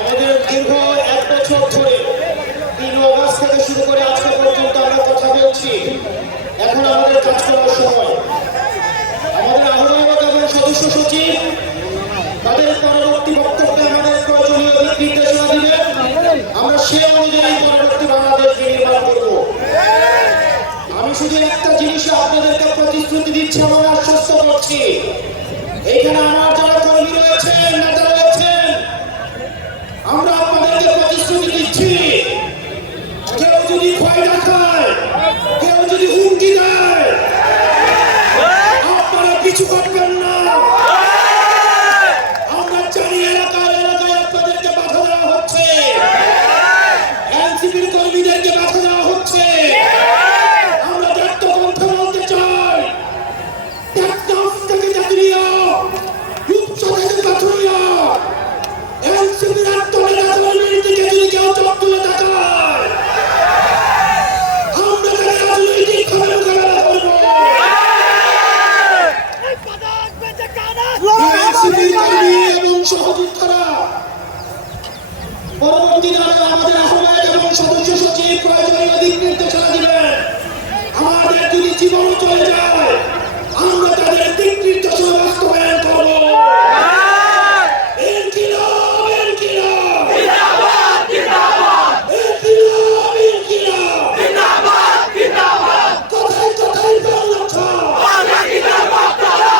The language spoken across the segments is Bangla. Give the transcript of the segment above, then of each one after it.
আমাদের দীর্ঘ 1 বছর ধরে 3 আগস্ট থেকে শুরু করে আজকে পর্যন্ত আমরা কথা বলছি। এখন আমাদের কাজ করার সময়। আমাদের আহ্বায়ক এবং সদস্য সচিব তাদের পরবর্তী বক্তব্যে আমাদের প্রয়োজনীয় দিক নির্দেশনা দিবেন। আমরা সে অনুযায়ী পরবর্তী বাংলাদেশ নির্মাণ করব। আমি শুধু একটা জিনিস আপনাদেরকে প্রতিশ্রুতি দিচ্ছি এবং আশ্বস্ত করছি, এইখানে আমার যারা কর্মী রয়েছেন, নেতা রয়েছেন, আমরা আপনাদেরকে প্রতিশ্রুতি দিচ্ছি, কেউ যদি ভয় দেখায়, কেউ যদি হুমকি দেয়, আপনারা পিছু করবেন না। আমরা জানি এলাকায় এলাকায় আপনাদেরকে বাধা দেওয়া হচ্ছে, এনসিপির কর্মীদেরকে বাধা দেওয়া হচ্ছে। আমরা ব্যক্ত কণ্ঠে বলতে চাই, টেকনাফ থেকে জাতীয় রূপসা থেকে পাথুরিয়া এনসিপির আত্মনেতা কর্মীর দিকে যদি কেউ চোখ তুলে তাকায়, আমরা তাকে রাজনৈতিকভাবে মোকাবেলা করব। এনসিপির কর্মী এবং সহযোদ্ধারা পরবর্তী দিনে আমাদের আহ্বায়ক এবং সদস্য সচিব প্রয়োজনীয় দিক নির্দেশনা দিবেন। আমাদের যদি জীবন চলে যায়, আমরা তাদের দিক নির্দেশনা বাস্তবায়ন করব। ইনকিলাব, ইনকিলাব, জিন্দাবাদ, জিন্দাবাদ, ইনকিলাব, ইনকিলাব, জিন্দাবাদ, জিন্দাবাদ। কোথায় কোথায় বাংলা জিন্দাবাদ তারা।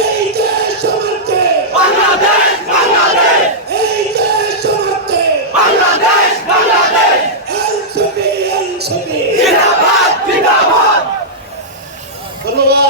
এই দেশ আমাদের, বাংলাদেশ, বাংলাদেশ। এই দেশ আমাদের, বাংলাদেশ, বাংলাদেশ। এনসিপি, এনসিপি, জিন্দাবাদ, জিন্দাবাদ। ধন্যবাদ।